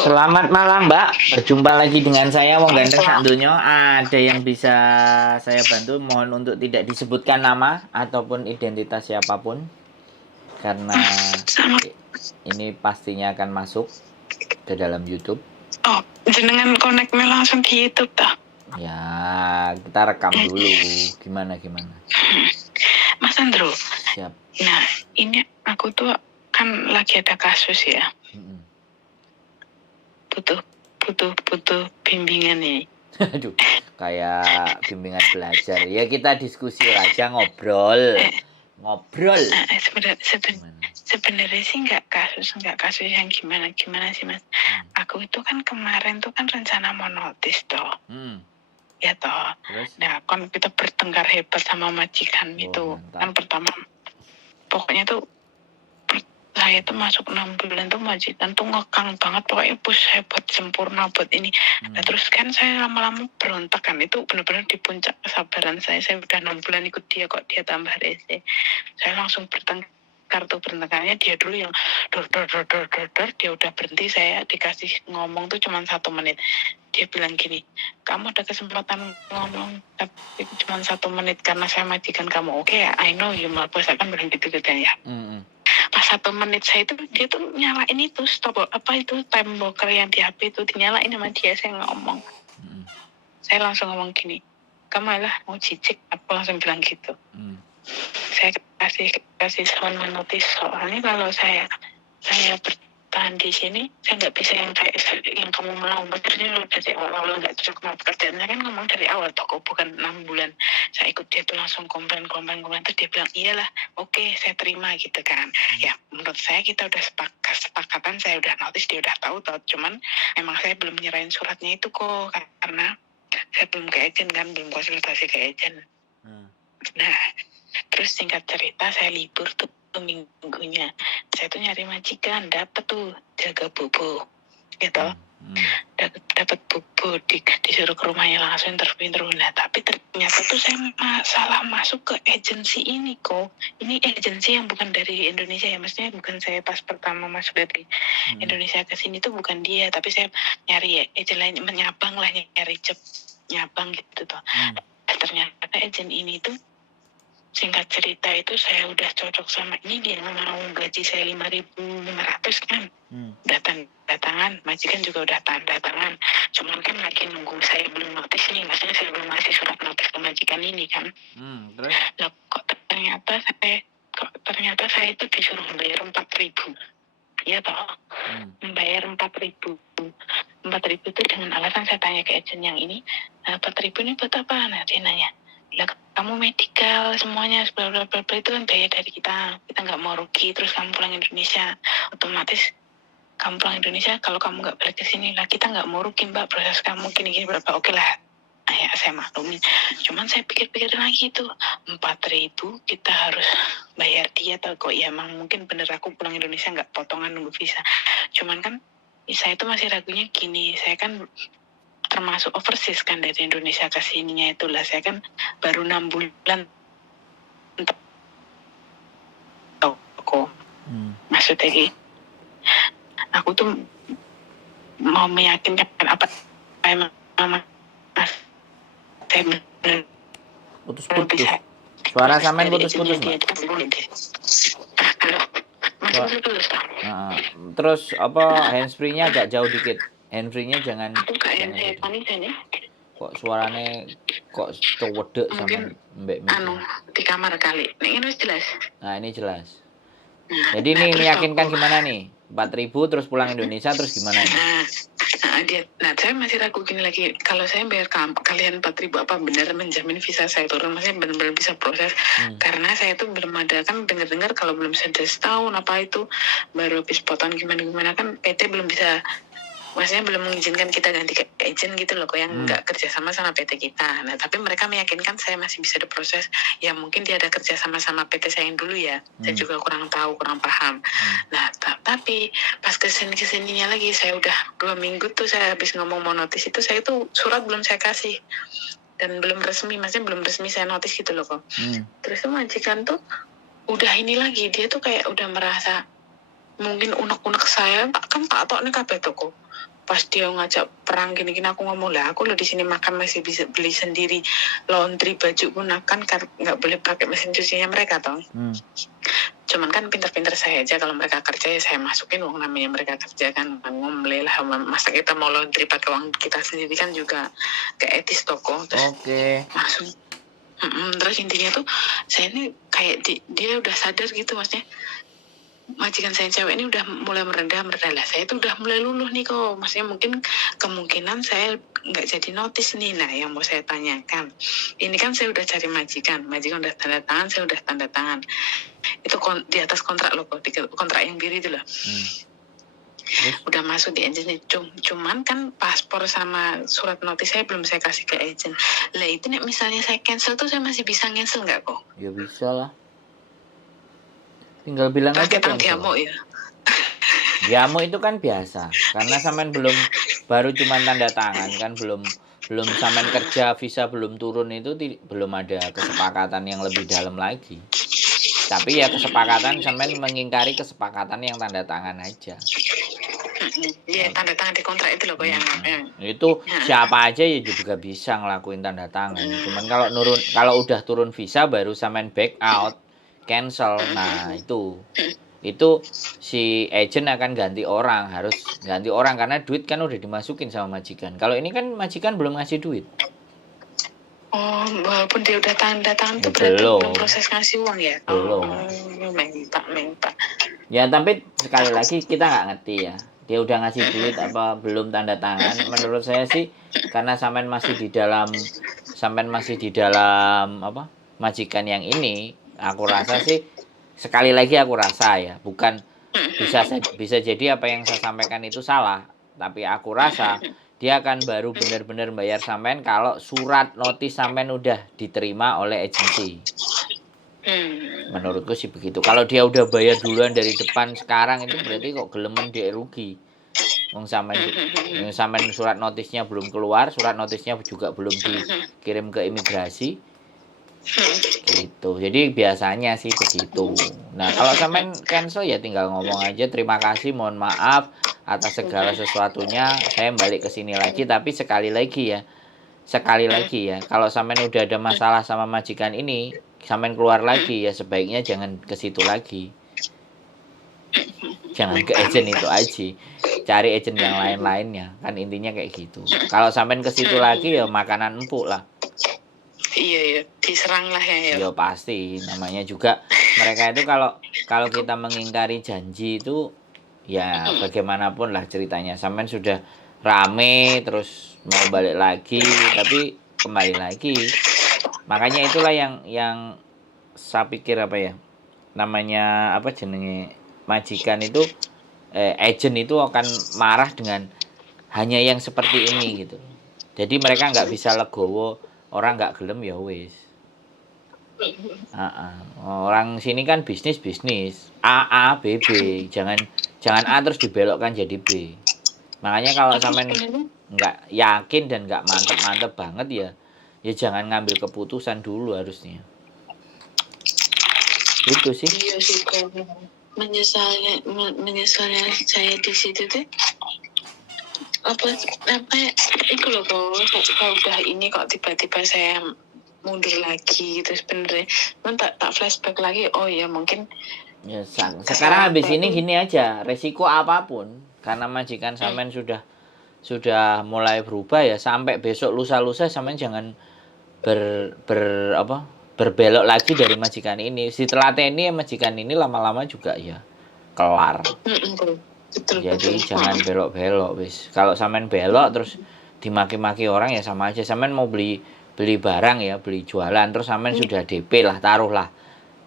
Selamat malam Mbak, berjumpa lagi dengan saya Wong Ganteng Sak Donya. Ada yang bisa saya bantu? Mohon untuk tidak disebutkan nama ataupun identitas siapapun, karena ini pastinya akan masuk ke dalam YouTube. Oh, jenengan koneknya langsung di YouTube dah. Ya, kita rekam dulu. Gimana? Mas Andro. Siap. Nah, ini aku tuh kan lagi ada kasus ya. Butuh bimbingan nih. Aduh, kayak bimbingan belajar. Ya kita diskusi aja, ngobrol. Sebenarnya sih nggak kasus yang gimana sih Mas. Aku itu kan kemarin tuh kan rencana mau notis toh. Ya toh. Terus? Nah, kan kita bertengkar hebat sama majikan itu. Mantap. Kan pertama pokoknya tuh saya tuh masuk 6 bulan tuh majikan tuh ngekang banget, pokoknya push hebat sempurna buat ini. Nah terus kan saya lama-lama berontak kan, itu benar-benar di puncak kesabaran saya udah 6 bulan ikut dia kok dia tambah rese. Saya langsung bertengkarnya dia dulu yang dor, dia udah berhenti, saya dikasih ngomong tuh cuma 1 menit. Dia bilang gini, kamu ada kesempatan ngomong tapi cuma 1 menit karena saya majikan kamu. Oke, I know you, Mas, saya kan berhenti gitu ya. Pas 1 menit saya itu dia tuh nyalain itu stop time blocker yang di HP itu dinyalain sama dia. Saya ngomong, saya langsung ngomong gini, kamu lah mau cicik, aku langsung bilang gitu. Saya kasih soal notis, soalnya kalau saya bertahan di sini, saya nggak bisa yang kayak yang kamu mau. Maksudnya lo dari awal nggak cocok sama pekerjaannya, kan ngomong dari awal toko bukan 6 bulan. Saya ikut dia tuh langsung komplain, terus dia bilang iyalah, oke, saya terima gitu kan. Ya menurut saya kita udah sepakatan, saya udah notis, dia udah tahu, cuman emang saya belum nyerahin suratnya itu kok, karena saya belum ke agent kan, belum konsultasi ke agent. Nah terus singkat cerita saya libur tuh minggunya, saya tuh nyari majikan, dapet tuh jaga bobo gitu. Dapat bobo, disuruh ke rumahnya langsung interview. Nah tapi ternyata tuh saya salah masuk ke agensi ini kok. Ini agensi yang bukan dari Indonesia ya, maksudnya bukan saya pas pertama masuk dari Indonesia ke sini tuh bukan dia, tapi saya nyari agen lain, menyabang lah, nyari job nyabang gitu tuh. Ternyata agen ini tuh singkat cerita itu saya udah cocok sama ini, dia mau gaji saya 5.500 kan. Datangan majikan juga udah tanda tangan, cuman kan lagi nunggu saya belum notis nih, maksudnya saya belum ngasih surat notis ke majikan ini kan. Terus? Nah, kok ternyata saya itu disuruh bayar 4.000, ya toh. Membayar 4.000 itu dengan alasan saya tanya ke agent yang ini, 4.000 ini buat apa? Nah dia nanya, lah kamu medical semuanya bla bla bla itu kan biaya dari kita nggak mau rugi, terus kamu pulang Indonesia, otomatis kamu pulang Indonesia, kalau kamu nggak balik ke sini lah kita nggak mau rugi mbak, proses kamu gini berapa, oke lah. Ya saya maklumin, cuman saya pikir-pikir lagi tuh 4.000 kita harus bayar dia, atau kok ya emang mungkin bener aku pulang Indonesia nggak potongan nunggu visa. Cuman kan saya itu masih ragunya gini, saya kan termasuk overseas kan dari Indonesia ke sininya, itulah saya kan baru 6 bulan toko. Maksudnya gitu, aku tuh mau meyakinkan apa emang mas saya bener putus. Suara sampean putus-putus mbak. Terus apa, handsfree-nya agak jauh dikit. Handsfree-nya jangan. Aku gak handsfree ya. Kok suaranya kok cowedek sama mbak Mika. Di kamar kali. Ini jelas. Nah ini jelas. Jadi ini meyakinkan gimana nih? 4.000 terus pulang Indonesia terus gimana nih? Nah saya masih ragu gini lagi, kalau saya bayar kalian 4.000 apa benar menjamin visa saya turun, maksudnya benar-benar bisa proses. Karena saya tuh belum ada, kan dengar-dengar kalau belum sudah setahun apa itu baru habis potong gimana kan PT belum bisa, maksudnya belum mengizinkan kita ganti ke agent gitu loh, kok yang nggak kerja sama PT kita. Nah tapi mereka meyakinkan saya masih bisa diproses, ya mungkin dia ada kerja sama PT saya yang dulu ya, saya juga kurang tahu, kurang paham. Nah tapi pas kesininya lagi, saya udah 2 minggu tuh saya habis ngomong mau notis itu, saya tuh surat belum saya kasih dan belum resmi, maksudnya belum resmi saya notis gitu loh kok. Terus tuh majikan tuh udah ini lagi, dia tuh kayak udah merasa mungkin unek-unek saya tak tok nih kabeh toko. Pas dia ngajak perang gini-gini aku ngomong lah, aku lo di sini makan masih bisa beli sendiri, laundry baju pun akan nggak boleh pakai mesin cucinya mereka toh. Cuman kan pinter-pinter saya aja, kalau mereka kerja ya saya masukin uang, namanya mereka kerja kan ngomel lah, masa kita mau laundry pakai uang kita sendiri kan juga gak etis toko. Terus langsung terus intinya tuh saya ini kayak dia udah sadar gitu, maksudnya majikan saya cewek ini udah mulai merendah lah. Saya tuh udah mulai luluh nih kok, maksudnya mungkin kemungkinan saya nggak jadi notice nih. Nah yang mau saya tanyakan, ini kan saya udah cari majikan udah tanda tangan, saya udah tanda tangan itu di atas kontrak loh, di kontrak yang biru itu loh. Udah masuk di agent, cuman kan paspor sama surat notis saya belum saya kasih ke agent lah. Itu nih misalnya saya cancel tuh, saya masih bisa cancel nggak kok? Ya bisa lah, tinggal bilang aja cancel. Diamo itu kan biasa, karena sampean baru cuman tanda tangan kan, belum sampean kerja, visa belum turun, itu belum ada kesepakatan yang lebih dalam lagi. Tapi ya kesepakatan sampean mengingkari kesepakatan yang tanda tangan aja. Iya, tanda tangan di kontrak itu loh kok yang. Itu siapa aja ya juga bisa ngelakuin tanda tangan. Cuman kalau udah turun visa baru sampean back out, cancel. Nah, itu si agent akan harus ganti orang karena duit kan udah dimasukin sama majikan. Kalau ini kan majikan belum ngasih duit. Oh, walaupun dia udah tanda tangan tuh belum proses ngasih uang ya? Belum. Minta. Ya, tapi sekali lagi kita nggak ngerti ya. Dia udah ngasih duit apa belum tanda tangan. Menurut saya sih karena sampean masih di dalam apa? Majikan yang ini, aku rasa sih sekali lagi aku rasa ya, bukan bisa jadi apa yang saya sampaikan itu salah, tapi aku rasa dia akan baru benar-benar bayar sampean kalau surat notis sampean udah diterima oleh agensi. Menurutku sih begitu. Kalau dia udah bayar duluan dari depan sekarang, itu berarti kok gelemen dia rugi. Wong sampean surat notisnya belum keluar, surat notisnya juga belum dikirim ke imigrasi. Gitu. Jadi biasanya sih begitu. Nah, kalau sampean cancel ya tinggal ngomong aja terima kasih, mohon maaf atas segala sesuatunya, saya balik ke sini lagi. Tapi sekali lagi ya, kalau sampean udah ada masalah sama majikan ini, sampean keluar lagi ya sebaiknya jangan ke situ lagi. Jangan ke agent itu aja. Cari agent yang lain-lainnya. Kan intinya kayak gitu. Kalau sampean ke situ lagi ya makanan empuk lah. Iya, diserang lah ya. Ya pasti, namanya juga mereka itu kalau kita mengingkari janji itu ya bagaimanapun lah ceritanya. Sampean sudah rame terus mau balik lagi tapi kembali lagi. Makanya itulah yang saya pikir apa ya? Namanya apa jenenge majikan itu agent itu akan marah dengan hanya yang seperti ini gitu. Jadi mereka nggak bisa legowo, orang nggak gelem ya wis. Orang sini kan bisnis A B B, jangan A terus dibelokkan jadi B. Makanya kalau sampean nggak yakin dan nggak mantep banget ya jangan ngambil keputusan dulu harusnya. Itu sih. Iya sih, menyesalnya saya di situ tuh apa itu loh kok kalau udah ini kok tiba-tiba saya mundur lagi terus bener tak flashback lagi, oh ya mungkin ya sekarang habis ini gini aja, resiko apapun karena majikan sampean sudah mulai berubah ya, sampai besok lusa sampean jangan berbelok lagi dari majikan ini. Setelah ini majikan ini lama-lama juga ya kelar. Jadi jangan belok-belok wis. Kalau sampean belok terus dimaki-maki orang ya sama aja. Sampean mau beli barang ya, beli jualan terus sampean sudah DP lah, taruhlah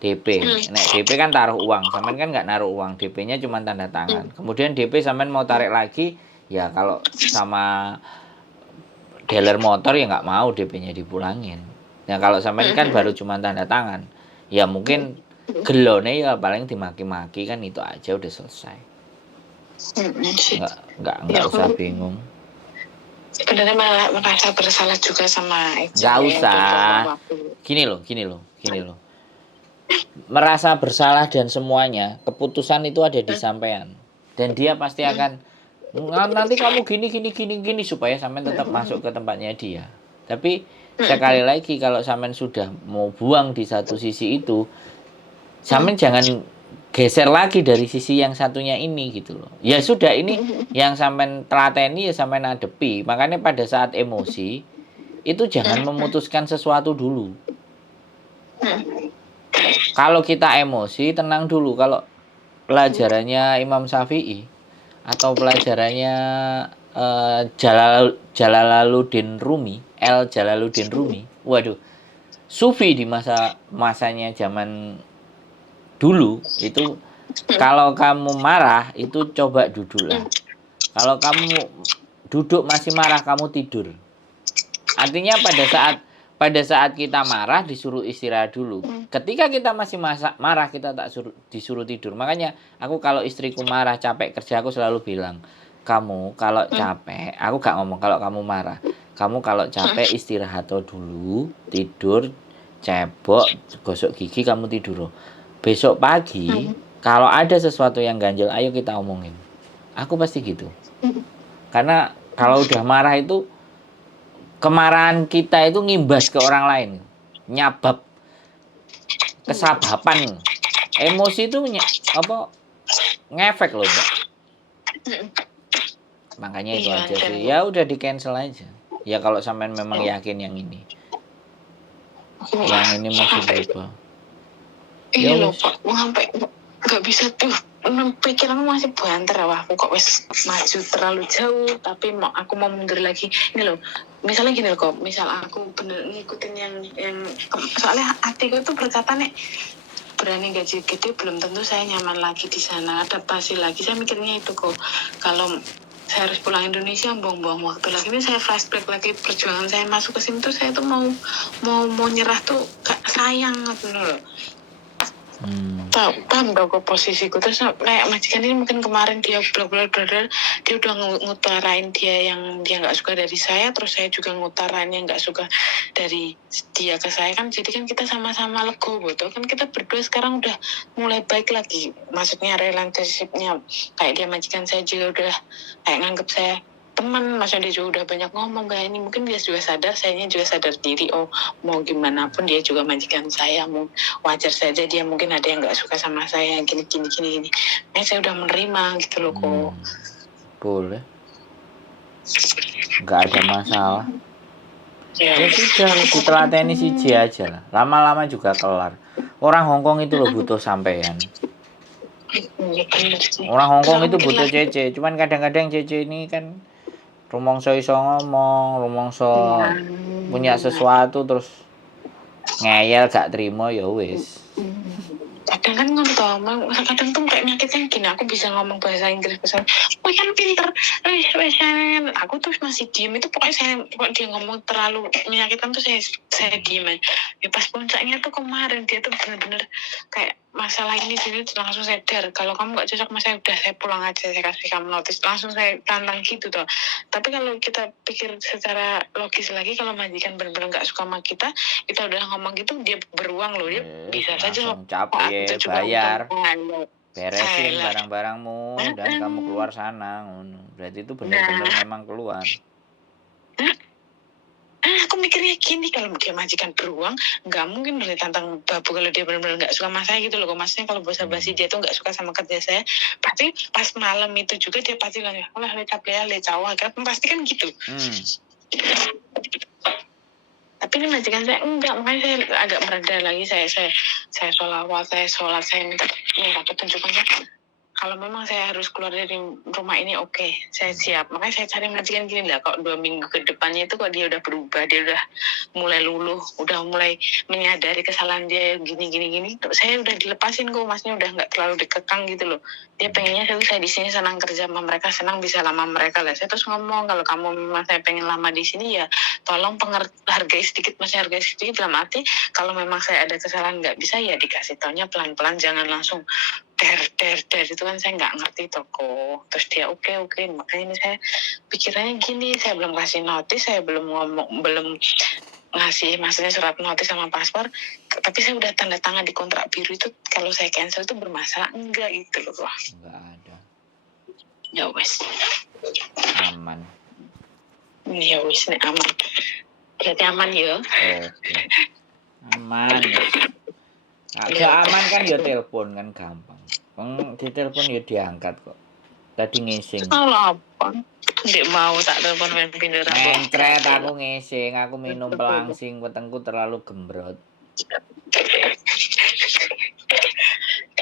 DP. Nek DP kan taruh uang, sampean kan nggak naruh uang, DP-nya cuma tanda tangan. Kemudian DP sampean mau tarik lagi, ya kalau sama dealer motor ya nggak mau DP-nya dipulangin. Nah kalau sampean kan baru cuma tanda tangan, ya mungkin gelone ya paling dimaki-maki kan, itu aja udah selesai. Nggak usah bingung. Sebenarnya malah merasa bersalah juga sama nggak usah. Gini loh. merasa bersalah dan semuanya, keputusan itu ada di sampean. Dan dia pasti akan nanti kamu gini supaya sampean tetap masuk ke tempatnya dia. Tapi sekali lagi kalau sampean sudah mau buang di satu sisi itu, sampean jangan geser lagi dari sisi yang satunya ini gitu loh. Ya sudah, ini yang sampean telateni ya sampean adepi. Makanya pada saat emosi itu jangan memutuskan sesuatu dulu. Kalau kita emosi, tenang dulu. Kalau pelajarannya Imam Syafi'i atau pelajarannya Jalaluddin Rumi, Jalaluddin Rumi, waduh, Sufi di masanya zaman dulu itu, kalau kamu marah itu coba duduklah. Kalau kamu duduk masih marah, kamu tidur. Artinya pada saat kita marah disuruh istirahat dulu. Ketika kita masih marah kita tak disuruh tidur. Makanya aku kalau istriku marah capek kerja aku selalu bilang, kamu kalau capek, aku gak ngomong kalau kamu marah, kamu kalau capek istirahat dulu, tidur, cebok, gosok gigi, kamu tidur. Besok pagi kalau ada sesuatu yang ganjel, ayo kita omongin. Aku pasti gitu. Karena kalau udah marah itu, kemarahan kita itu ngimbas ke orang lain, nyabab kesabapan. Emosi itu ngefek loh, Mbak. Makanya itu aja sih. Ya udah di cancel aja. Ya kalau sampean memang yakin yang ini. Yang ini masih berubah. Iya loh Pak, sampai nggak bisa tuh. Pikiranku masih banter, wah aku kok wes maju terlalu jauh, tapi aku mau mundur lagi. Ini loh, misalnya gini loh kok, misal aku bener ngikutin yang soalnya hatiku itu berkata nih, berani gaji gede belum tentu saya nyaman lagi di sana, adaptasi lagi. Saya mikirnya itu kok, kalau saya harus pulang Indonesia, buang-buang waktu lagi. Ini saya flashback lagi perjuangan saya masuk ke sini tuh, saya tuh mau nyerah tuh sayang gitu loh. Paham gak kok posisiku. Terus kayak majikan ini mungkin kemarin dia bla-bla-bla, dia udah ngutarain dia yang dia nggak suka dari saya, terus saya juga ngutarain yang nggak suka dari dia ke saya, kan jadi kan kita sama-sama legowo gitu kan, kita berdua sekarang udah mulai baik lagi, maksudnya relationship-nya. Kayak dia majikan saya juga udah kayak nganggep saya teman, masa dia juga udah banyak ngomong kayak ini, mungkin dia juga sadar, sayanya juga sadar diri, oh mau gimana pun dia juga majikan saya, mau wajar saja dia mungkin ada yang nggak suka sama saya gini. Nah, saya udah menerima gitu loh kok. Boleh, nggak ada masalah. Ya sudah, ditelateni siji aja lah. Lama-lama juga kelar. Orang Hongkong itu loh butuh sampean. Orang Hongkong itu butuh Cece. Cuman kadang-kadang Cece ini kan rumongso iso ngomong, rumongso punya sesuatu terus ngeyel gak terima, ya wis. Kadang kan ngomong, kadang tuh kayak nyakitnya gini, aku bisa ngomong bahasa Inggris, wah kan pinter, aku tuh masih diem. Itu pokoknya saya, kok dia ngomong terlalu menyakitkan tuh saya diem aja. Ya pas puncaknya tuh kemarin, dia tuh bener-bener kayak masalah ini sini langsung sadar, kalau kamu gak cocok sama saya, udah saya pulang aja, saya kasih kamu notis, langsung saya tantang gitu tuh. Tapi kalau kita pikir secara logis lagi, kalau majikan bener-bener gak suka sama kita udah ngomong gitu, dia beruang loh, dia bisa saja capek bayar, beresin barang-barangmu dan kamu keluar sana. Berarti itu benar-benar memang keluar. Aku mikirnya gini, kalau dia majikan beruang, nggak mungkin dari tantang babu kalau dia benar-benar nggak suka sama saya gitu loh. Maksudnya kalau basa-basi dia tuh nggak suka sama kerja saya, pasti pas malam itu juga dia pasti bilang, wah lecawa kan, pasti kan gitu. Tapi ini majikan saya enggak, makanya saya agak mereda lagi. Saya sholawat, saya sholat, saya minta petunjukannya. Kalau memang saya harus keluar dari rumah ini, oke, saya siap. Makanya saya cari majikan gini lah, kok 2 minggu ke depannya itu kok dia udah berubah, dia udah mulai luluh, udah mulai menyadari kesalahan dia gini. Saya udah dilepasin kok, masnya udah nggak terlalu dikekang gitu loh. Dia pengennya saya di sini senang kerja sama mereka, senang bisa lama mereka lah. Saya terus ngomong, kalau kamu memang saya pengen lama di sini ya, tolong hargai sedikit, masnya hargai sedikit, dalam arti kalau memang saya ada kesalahan nggak bisa ya dikasih taunya pelan-pelan, jangan langsung der itu kan saya nggak ngerti toko. Terus dia oke, makanya ini saya pikirannya gini, saya belum kasih notis, saya belum ngomong, belum ngasih maksudnya surat notis sama paspor, tapi saya udah tanda tangan di kontrak biru itu, kalau saya cancel itu bermasalah enggak gitu loh Pak. Enggak ada. Ya wes, Aman. ya wes nih aman, berarti aman ya. Oke. Aman. Agak aman kan ya telepon kan gampang. Di telepon ya diangkat kok. Tadi ngising. Kalau apa? Nggak mau tak telepon main pindah Mencret aku ngising, aku minum pelangsing, wetengku terlalu gembrot.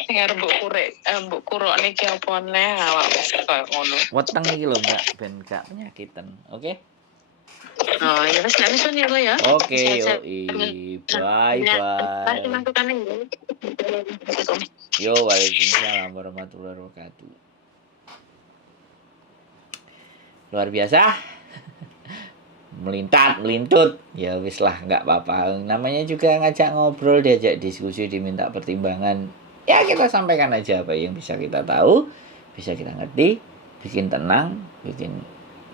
Dengar mbok kurok niki apa neh awak wis koyo ngono. Weteng iki lho Mbak, ben gak penyakitan. Oke? Oh, ya wis nek wis ya Pak ya. Oke, yoi. Bye bye. Yo, waalaikumsalam warahmatullahi wabarakatuh. Luar biasa. Melintut. Ya wis lah, nggak apa-apa. Namanya juga ngajak ngobrol, diajak diskusi, diminta pertimbangan. Ya kita sampaikan aja apa yang bisa kita tahu, bisa kita ngerti, bikin tenang, bikin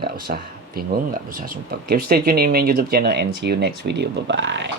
nggak usah bingung, nggak usah sumpah. Keep stay tune in my YouTube channel and see you next video. Bye bye.